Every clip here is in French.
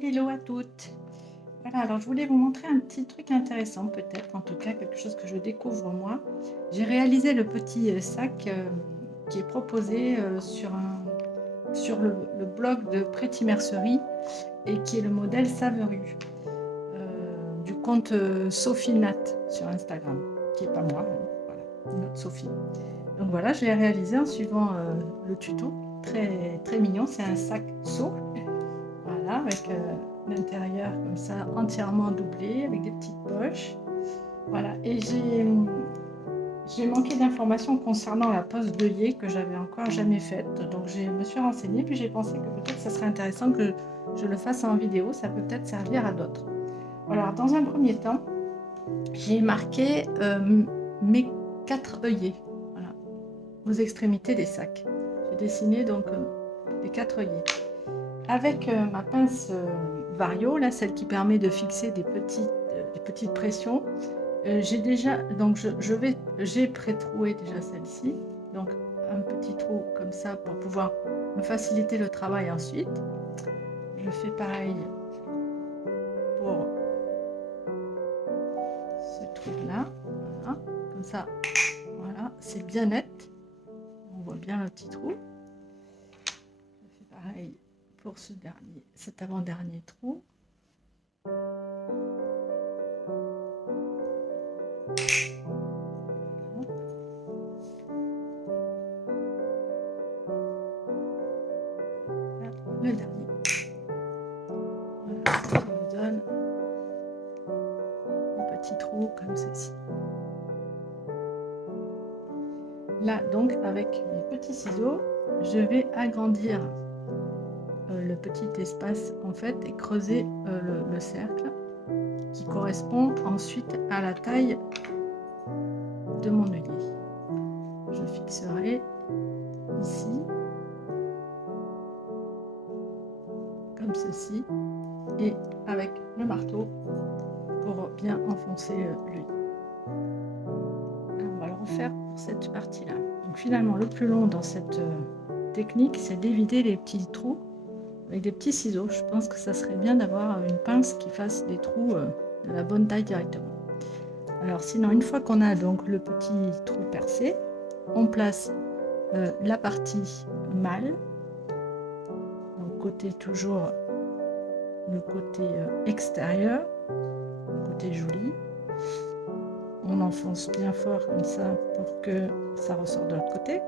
Hello à toutes. Voilà, alors je voulais vous montrer un petit truc intéressant peut-être, en tout cas quelque chose que je découvre moi. J'ai réalisé le petit sac qui est proposé sur le blog de Pretty Mercerie et qui est le modèle Saveru du compte Sophie Nat sur Instagram, qui n'est pas moi, voilà, notre Sophie. Donc voilà, je l'ai réalisé en suivant le tuto, très, très mignon, c'est un sac seau. Voilà, avec l'intérieur comme ça entièrement doublé, avec des petites poches. Voilà, et j'ai manqué d'informations concernant la pose d'œillet que j'avais encore jamais faite. Donc je me suis renseignée, puis j'ai pensé que peut-être ça serait intéressant que je le fasse en vidéo, ça peut peut-être servir à d'autres. Voilà, alors, dans un premier temps, j'ai marqué mes 4 œillets, voilà, aux extrémités des sacs. J'ai dessiné donc les 4 œillets. Avec ma pince Vario, là, celle qui permet de fixer des petites pressions, j'ai déjà, donc j'ai pré-troué déjà celle-ci, donc un petit trou comme ça pour pouvoir me faciliter le travail ensuite. Je fais pareil pour ce trou-là, voilà, comme ça, voilà, c'est bien net, on voit bien le petit trou. Je fais pareil pour cet avant-dernier trou. Le dernier. Voilà, ça vous donne des petits trous comme ceci. Là, donc, avec mes petits ciseaux, je vais agrandir le petit espace en fait et creuser le cercle qui correspond ensuite à la taille de mon œillet. Je fixerai ici comme ceci et avec le marteau pour bien enfoncer l'œil. On va le refaire pour cette partie là. Donc finalement le plus long dans cette technique, c'est d'éviter les petits trous avec des petits ciseaux. Je pense que ça serait bien d'avoir une pince qui fasse des trous de la bonne taille directement. Alors sinon, une fois qu'on a donc le petit trou percé, on place la partie mâle, donc côté toujours le côté extérieur, le côté joli. On enfonce bien fort comme ça pour que ça ressorte de l'autre côté.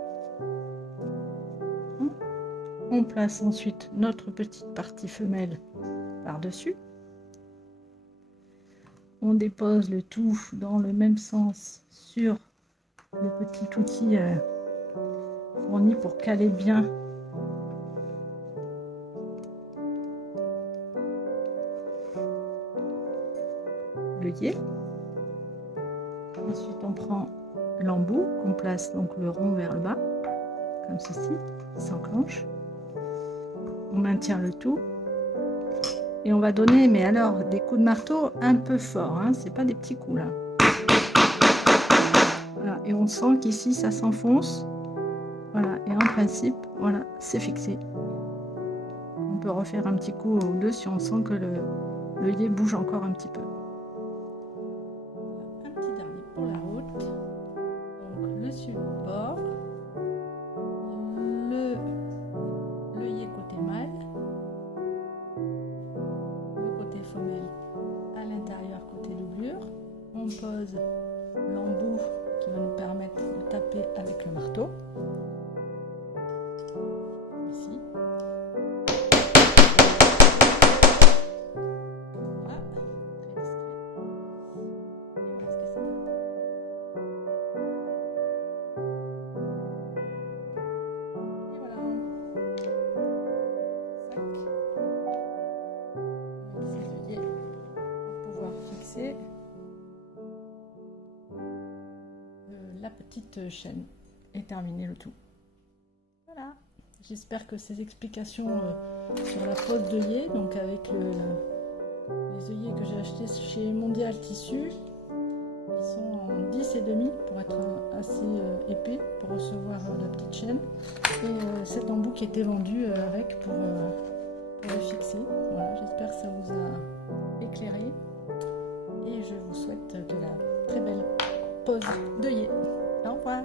On place ensuite notre petite partie femelle par-dessus. On dépose le tout dans le même sens sur le petit outil fourni pour caler bien l'œillet. Ensuite on prend l'embout qu'on place donc le rond vers le bas comme ceci, qui s'enclenche. On maintient le tout et on va donner, mais alors des coups de marteau un peu forts, hein, c'est pas des petits coups là. Voilà, et on sent qu'ici ça s'enfonce. Voilà, et en principe, voilà, c'est fixé. On peut refaire un petit coup ou deux si on sent que l'œillet bouge encore un petit peu. Un petit dernier pour la route. Donc le support, l'œillet côté mâle, le côté femelle à l'intérieur côté doublure. On pose l'embout qui va nous permettre de taper avec le marteau. Ici. Voilà, très discret. Et voilà ce que ça donne. Et voilà. Sac. Avec ses œillets pour pouvoir fixer la petite chaîne et terminer le tout. Voilà, j'espère que ces explications sur la pose d'œillet, donc avec les œillets que j'ai achetés chez Mondial Tissu, qui sont en 10,5 pour être assez épais pour recevoir la petite chaîne, et cet embout qui était vendu avec pour le fixer. Voilà, j'espère que ça vous a éclairé. Et je vous souhaite de la très belle pause d'œillet. Au revoir.